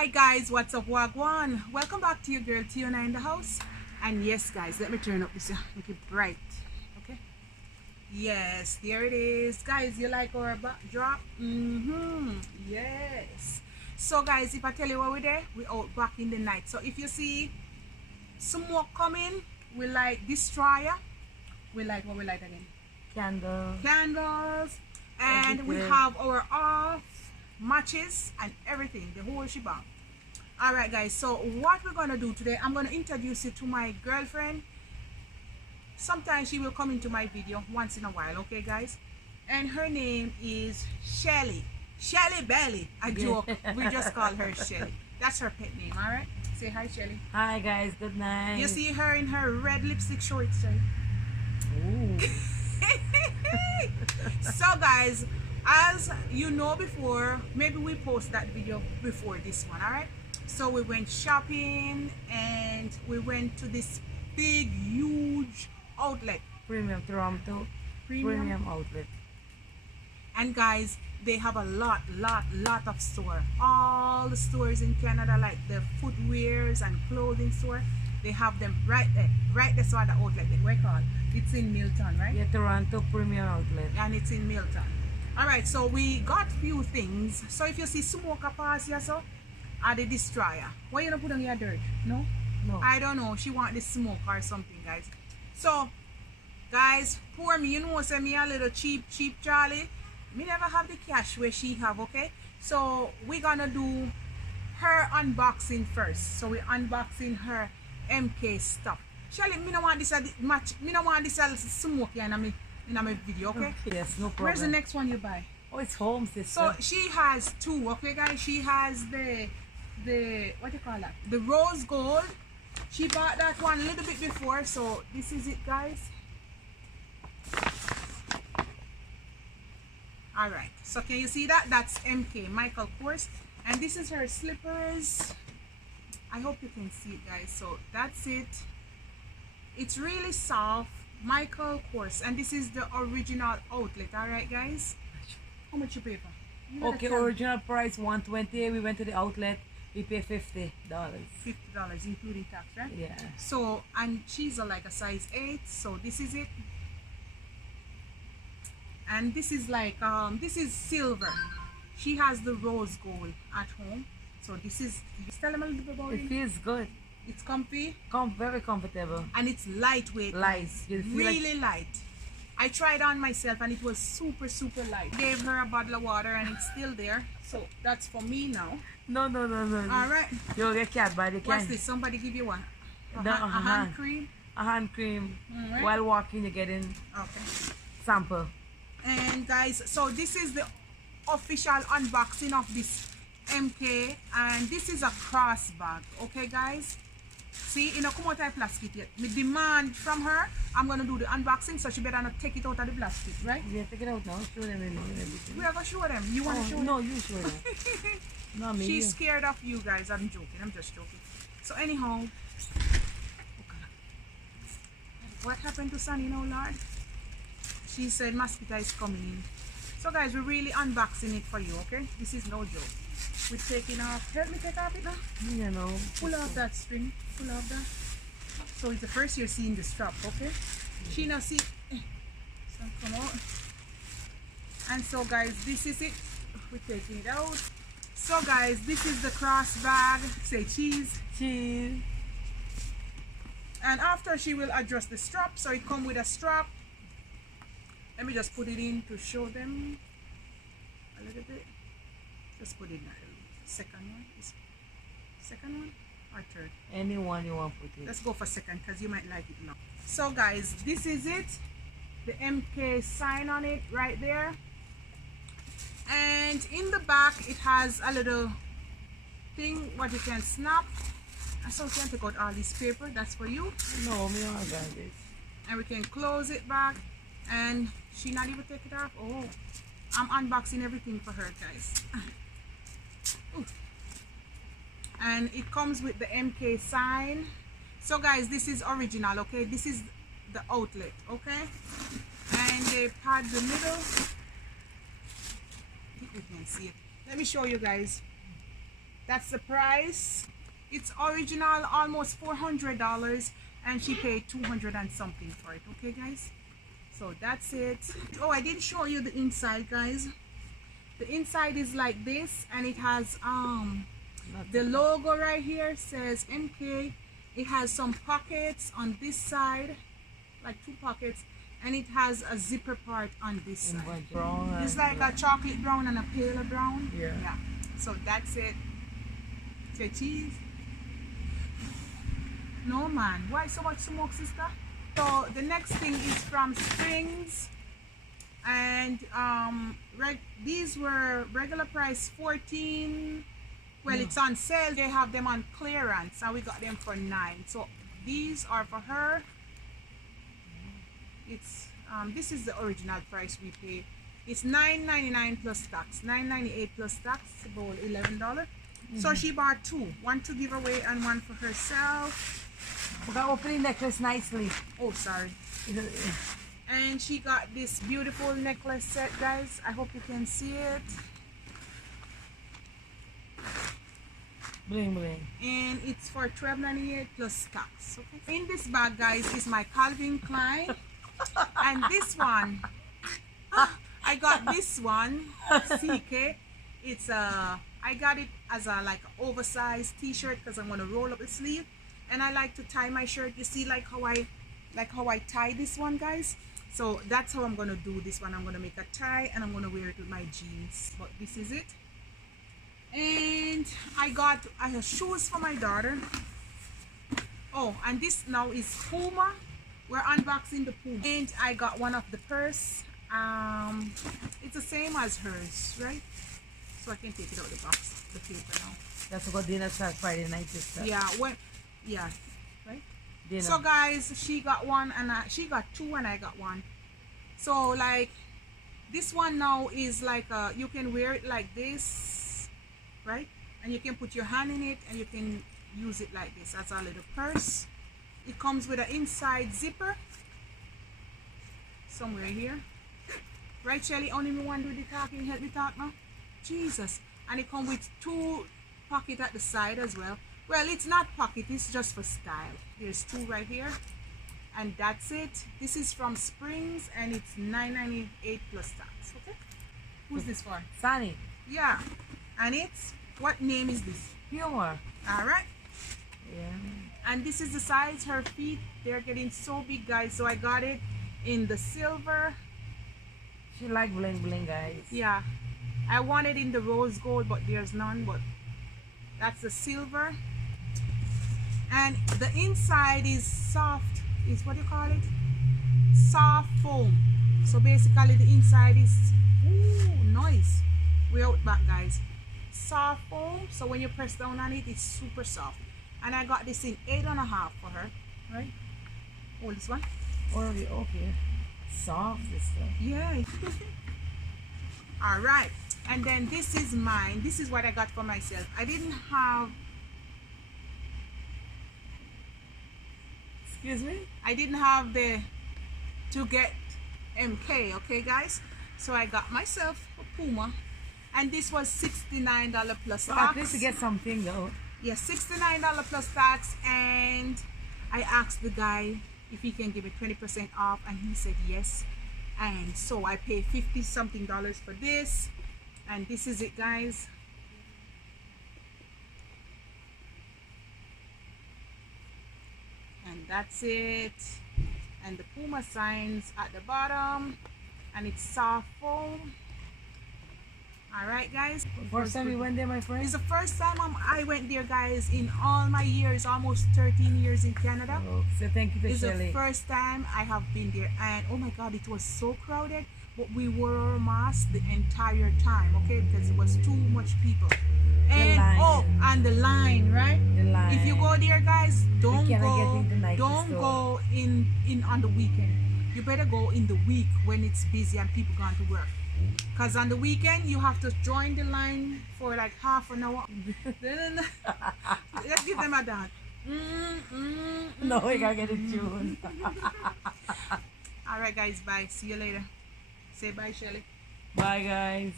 Hi guys, what's up, Wagwan? Welcome back to your girl Tiona in the house. And yes guys, let me turn up this, make it bright. Okay. Yes, here it is. Guys, you like our backdrop? Yes. So guys, if I tell you where we're there, we're out back in the night. So if you see smoke coming, we like destroyer. We like what we like again? Candles. And we have our off matches and everything, the whole shebang. All right guys, so what we're gonna do today, I'm gonna introduce you to my girlfriend. Sometimes she will come into my video once in a while, okay guys? And her name is Shelly Belly. I joke, we just call her Shelly. That's her pet name. All right, say hi Shelly. Hi guys, good night. You see her in her red lipstick shorts, right? Ooh. So guys, as you know before, maybe we post that video before this one. All right, so we went shopping and we went to this big huge outlet, Premium Toronto. Premium outlet. And guys, they have a lot of store. All the stores in Canada, like the footwears and clothing store, they have them right there. So at the outlet, where called? It's in Milton, right? Yeah, Toronto Premium Outlet. And it's in Milton. All right, so we got few things. So if you see smoke pass here, so are the destroyer. Why you don't put on your dirt? No? No. I don't know. She want the smoke or something, guys. So, guys, poor me. You know, say me a little cheap Charlie. Me never have the cash where she have, okay? So we're gonna do her unboxing first. So we're unboxing her MK stuff. Shelly, me no want this much. Me no want this smoke in my video, okay? Yes, no problem. Where's the next one you buy? Oh, it's home, sister. So she has two, okay guys? She has the what do you call that? The rose gold. She bought that one a little bit before, so this is it, guys. All right, so can you see that? That's MK Michael Kors, and this is her slippers. I hope you can see it, guys. So that's it. It's really soft, Michael Kors, and this is the original outlet. All right guys, how much you pay for? Okay, original price $120. We went to the outlet, we pay $50. $50 including tax, right? Yeah. So, and she's like a size 8, so this is it. And this is like this is silver. She has the rose gold at home, so this is, just tell them a little bit about it. It feels good. It's comfy, Very comfortable. and it's lightweight. Light. You feel Really light. I tried on myself and it was super light. Gave her a bottle of water and it's still there, so that's for me now. No. All right, You'll get cat by the what's can. this? Somebody give you one? A No, hand cream. A hand cream. Right. While walking, you're getting Okay. sample. And guys, so this is the official unboxing of this MK, and this is a cross bag, okay guys? See, in a come out of plastic yet. Me demand from her, I'm gonna do the unboxing, so she better not take it out of the plastic, right? Yeah, take it out now. Show them everything. We are gonna show them. You wanna show them? No, you show them. No, me. She's scared of you guys. I'm joking. I'm just joking. So anyhow, what happened to Sunny now, Lord? She said mosquito is coming in. So guys, we're really unboxing it for you, okay? This is no joke. We're taking off. Help me take off it now. You know. Pull off that string. Pull off that. So it's the first you're seeing the strap, okay? She now see. So come out. And so guys, this is it. We're taking it out. So guys, this is the cross bag. Say cheese. Cheese. And after she will adjust the strap, so it come with a strap. Let me just put it in to show them a little bit. Just put it in the second one. Second one or third? Anyone you want to put it. Let's go for second because you might like it now. So guys, this is it. The MK sign on it right there. And in the back it has a little thing what you can snap. And so we can take out all this paper. That's for you. No, me don't got this. And we can close it back. And she not even take it off. Oh, I'm unboxing everything for her, guys. Ooh. And it comes with the MK sign. So guys, this is original, okay? This is the outlet, okay? And they pad the middle. I think we can see it. Let me show you guys. That's the price. It's original, almost $400, and she paid 200 and something for it. Okay, guys. So that's it. Oh, I didn't show you the inside, guys. The inside is like this, and it has the logo right here says MK. It has some pockets on this side, like 2 pockets, and it has a zipper part on this side. It's like a chocolate brown and a paler brown. Yeah. So that's it. Say cheese. No man, why so much smoke, sister? So the next thing is from Springs, and these were regular price 14. Well, it's on sale. They have them on clearance, and we got them for 9. So these are for her. It's this is the original price we pay. It's $9.99 plus tax. $9.98 plus tax, about $11. So she bought 2, one to give away and one for herself. We got open the necklace nicely. Oh, sorry. And she got this beautiful necklace set, guys. I hope you can see it. Bling bling. And it's for $12.98 plus tax. Okay. In this bag, guys, is my Calvin Klein. And this one, I got this one, CK. It's I got it as a like oversized t-shirt because I'm gonna roll up the sleeve, and I like to tie my shirt. You see like how I tie this one, guys. So that's how I'm gonna do this one. I'm gonna make a tie and I'm gonna wear it with my jeans. But this is it. And I have shoes for my daughter. Oh, and this now is Puma. We're unboxing the Puma. And I got one of the purse. It's the same as hers, right? So I can take it out of the box, the paper now. That's what dinner starts Friday night, sister. Yeah, yeah, right? Dinner. So guys, she got one and she got 2 and I got 1. So like, this one now is like, you can wear it like this, right? And you can put your hand in it and you can use it like this as a little purse. It comes with an inside zipper somewhere here. Right, Shelly? Only me one do the talking, help me talk now. Jesus. And it comes with 2 pockets at the side as well. Well, it's not pocket, it's just for style. There's 2 right here. And that's it. This is from Springs and it's $9.98 plus tax. Okay? Who's this for? Sunny. Yeah. And it's, what name is this? Puma. Alright. Yeah. And this is the size. Her feet, they're getting so big, guys. So I got it in the silver. She like bling bling, guys. Yeah. I want it in the rose gold, but there's none. But that's the silver. And the inside is soft. Is what you call it? Soft foam. So basically the inside is, ooh, nice. We're out back, guys. Soft foam. So when you press down on it, it's super soft. And I got this in 8.5 for her. Right? Oh, this one? Okay. Soft, sister. Yeah. All right. And then this is mine. This is what I got for myself. I didn't have, excuse me? I didn't have to get MK, okay guys? So I got myself a Puma. And this was $69 plus tax. At least to get something though. Yeah, $69 plus tax. And I asked the guy if he can give me 20% off, and he said yes. And so I paid $50 something for this. And this is it, guys. And that's it. And the Puma signs at the bottom, and it's soft foam. All right, guys. First time you went there, my friend? It's the first time I went there, guys, in all my years, almost 13 years in Canada. Oh, so thank you to It's Shelley. the first time I have been there, and oh my God, it was so crowded. But we wore our masks the entire time, okay, because it was too much people. And oh, and the line, right? The line. If you go there, guys, don't go in on the weekend. You better go in the week when it's busy and people going to work. Because on the weekend, you have to join the line for like half an hour. Let's give them a dance. No, we gotta get it tuned. All right, guys, bye. See you later. Say bye, Shelly. Bye, guys.